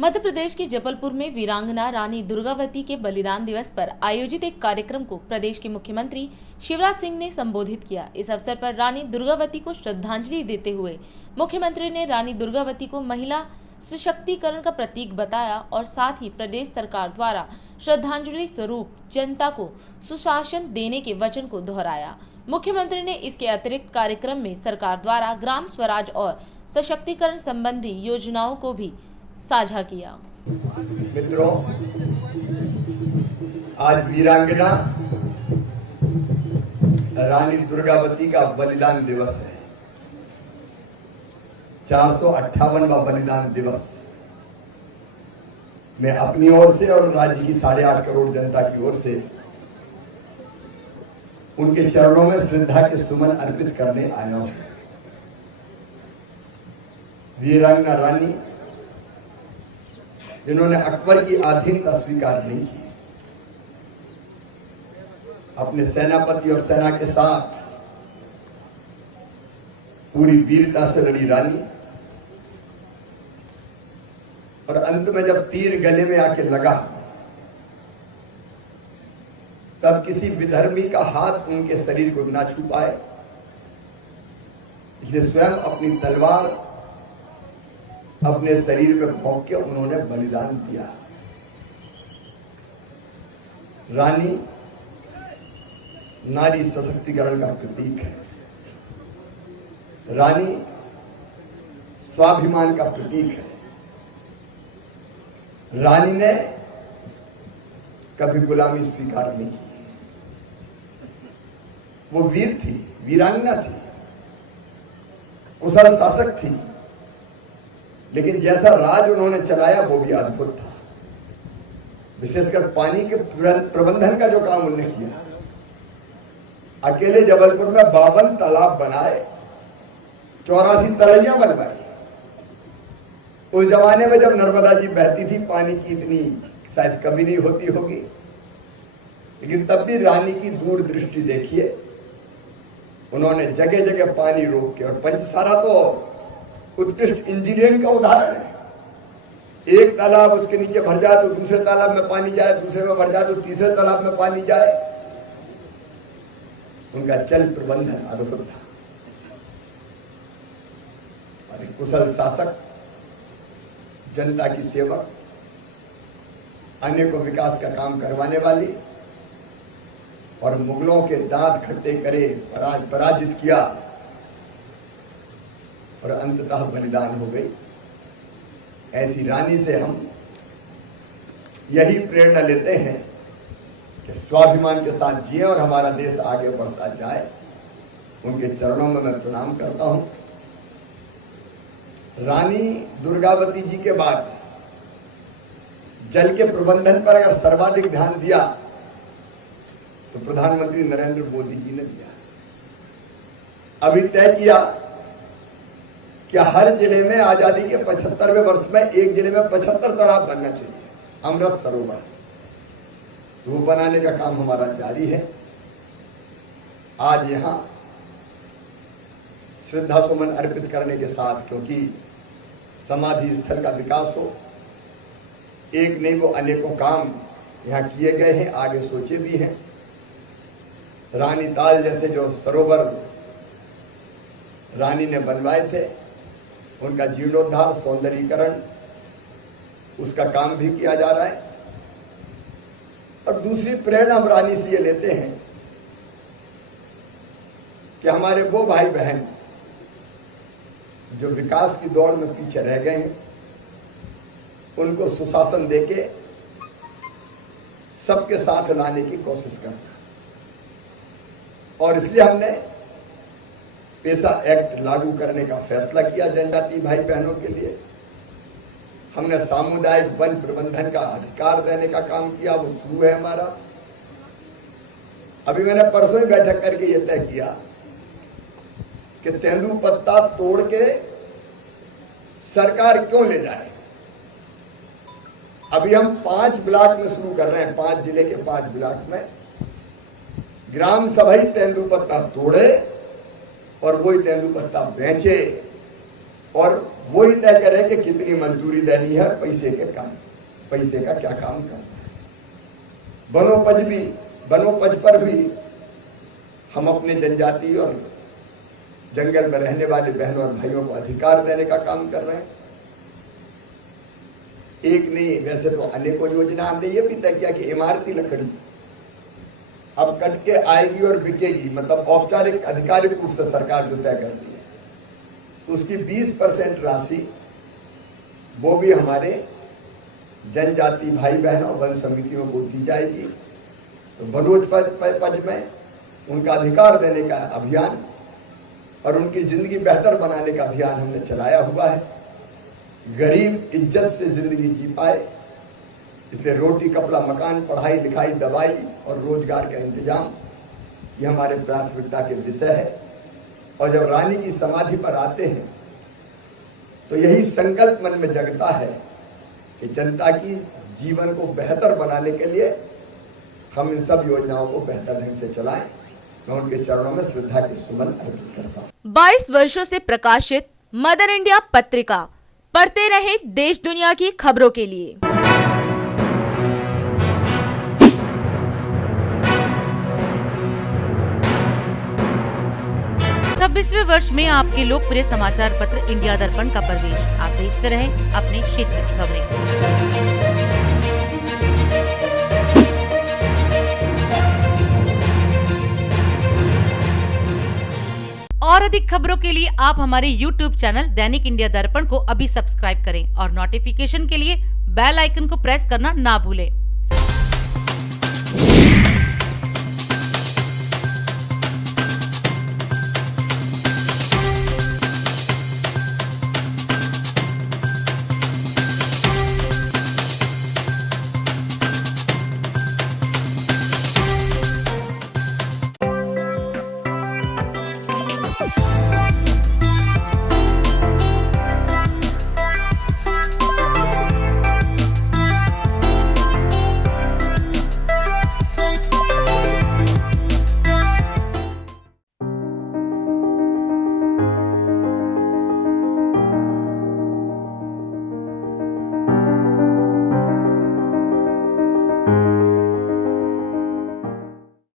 मध्य प्रदेश के जबलपुर में वीरांगना रानी दुर्गावती के बलिदान दिवस पर आयोजित एक कार्यक्रम को प्रदेश के मुख्यमंत्री शिवराज सिंह ने संबोधित किया। इस अवसर पर रानी दुर्गावती को श्रद्धांजलि देते हुए मुख्यमंत्री ने रानी दुर्गावती को महिला सशक्तिकरण का प्रतीक बताया और साथ ही प्रदेश सरकार द्वारा श्रद्धांजलि स्वरूप जनता को सुशासन देने के वचन को दोहराया। मुख्यमंत्री ने इसके अतिरिक्त कार्यक्रम में सरकार द्वारा ग्राम स्वराज और सशक्तिकरण संबंधी योजनाओं को भी साझा किया। मित्रों, आज वीरांगना रानी दुर्गावती का बलिदान दिवस है। 458वां बलिदान दिवस। मैं अपनी ओर से और राज्य की 8.5 करोड़ जनता की ओर से उनके चरणों में श्रद्धा के सुमन अर्पित करने आया हूं। वीरांगना रानी जिन्होंने अकबर की अधीनता स्वीकार नहीं की, अपने सेनापति और सेना के साथ पूरी वीरता से लड़ी रानी, और अंत में जब तीर गले में आके लगा तब किसी विधर्मी का हाथ उनके शरीर को ना छू पाए, इसलिए स्वयं अपनी तलवार अपने शरीर पे भोंक के उन्होंने बलिदान दिया। रानी नारी सशक्तिकरण का प्रतीक है। रानी स्वाभिमान का प्रतीक है। रानी ने कभी गुलामी स्वीकार नहीं की। वो वीर थी, वीरांगना थी, कुशल शासक थी, लेकिन जैसा राज उन्होंने चलाया वो भी अद्भुत था। विशेषकर पानी के प्रबंधन का जो काम उन्होंने किया, अकेले जबलपुर में 52 तालाब बनाए, 84 तलैया बनवाई। उस जमाने में जब नर्मदा जी बहती थी, पानी की इतनी शायद कमी नहीं होती होगी, लेकिन तब भी रानी की दूरदृष्टि देखिए। उन्होंने जगह जगह पानी रोक के, और पंचसारा तो उत्कृष्ट इंजीनियरिंग का उदाहरण है। एक तालाब उसके नीचे भर जाए तो दूसरे तालाब में पानी जाए, दूसरे में भर जाए तो तीसरे तालाब में पानी जाए। उनका जल प्रबंधन अद्भुत था। और एक कुशल शासक, जनता की सेवक, अनेकों विकास का काम करवाने वाली, और मुगलों के दांत खट्टे करे पराजित किया और अंततः बलिदान हो गई। ऐसी रानी से हम यही प्रेरणा लेते हैं कि स्वाभिमान के साथ जिए और हमारा देश आगे बढ़ता जाए। उनके चरणों में मैं प्रणाम करता हूं। रानी दुर्गावती जी के बाद जल के प्रबंधन पर अगर सर्वाधिक ध्यान दिया तो प्रधानमंत्री नरेंद्र मोदी जी ने दिया। अभी तय किया कि हर जिले में आजादी के 75वें वर्ष में एक जिले में 75 तालाब बनना चाहिए, अमृत सरोवर। वो बनाने का काम हमारा जारी है। आज यहां श्रद्धा सुमन अर्पित करने के साथ, क्योंकि समाधि स्थल का विकास हो, एक नहीं वो अनेकों काम यहां किए गए हैं, आगे सोचे भी हैं। रानी ताल जैसे जो सरोवर रानी ने बनवाए थे, उनका जीर्णोद्धार, सौंदर्यीकरण, उसका काम भी किया जा रहा है। और दूसरी प्रेरणा हम रानी से ये लेते हैं कि हमारे वो भाई बहन जो विकास की दौड़ में पीछे रह गए हैं, उनको सुशासन देके सबके साथ लाने की कोशिश करना। और इसलिए हमने पेशा एक्ट लागू करने का फैसला किया जनजातीय भाई बहनों के लिए। हमने सामुदायिक वन प्रबंधन का अधिकार देने का काम किया, वो शुरू है हमारा। अभी मैंने परसों ही बैठक करके ये तय किया कि तेंदुपत्ता तोड़ के सरकार क्यों ले जाए। अभी हम 5 ब्लॉक में शुरू कर रहे हैं, 5 जिले के 5 ब्लॉक में ग्राम सभा ही तेंदुपत्ता तोड़े और वही तेंदुपत्ता बेचे। और वो ही तय करें कि कितनी मजदूरी देनी है, पैसे का क्या काम करना है। वनोपज पर भी हम अपने जनजाति और जंगल में रहने वाले बहनों और भाइयों को अधिकार देने का काम कर रहे हैं। एक नहीं, वैसे तो अनेकों योजना हमने ये भी तय किया कि इमारती लकड़ी अब कट के आएगी और बिकेगी, मतलब औपचारिक आधिकारिक रूप से सरकार जो तय करती है, उसकी 20% राशि वो भी हमारे जनजाति भाई बहनों वन समितियों को दी जाएगी। तो वनोपज में उनका अधिकार देने का अभियान और उनकी जिंदगी बेहतर बनाने का अभियान हमने चलाया हुआ है। गरीब इज्जत से जिंदगी जी पाए, इसलिए रोटी कपड़ा मकान पढ़ाई लिखाई दवाई और रोजगार का इंतजाम ये हमारे प्राथमिकता के विषय है। और जब रानी की समाधि पर आते हैं तो यही संकल्प मन में जगता है कि जनता की जीवन को बेहतर बनाने के लिए हम इन सब योजनाओं को बेहतर ढंग से चलाएं। मैं उनके चरणों में श्रद्धा के सुमन अर्पित करता हूं। 22 वर्षों से प्रकाशित मदर इंडिया पत्रिका, पढ़ते रहे देश दुनिया की खबरों के लिए। 26वें वर्ष में आपके लोकप्रिय समाचार पत्र इंडिया दर्पण का प्रवेश। आप देखते रहे अपने क्षेत्र की खबरें। और अधिक खबरों के लिए आप हमारे YouTube चैनल दैनिक इंडिया दर्पण को अभी सब्सक्राइब करें और नोटिफिकेशन के लिए बेल आइकन को प्रेस करना ना भूलें।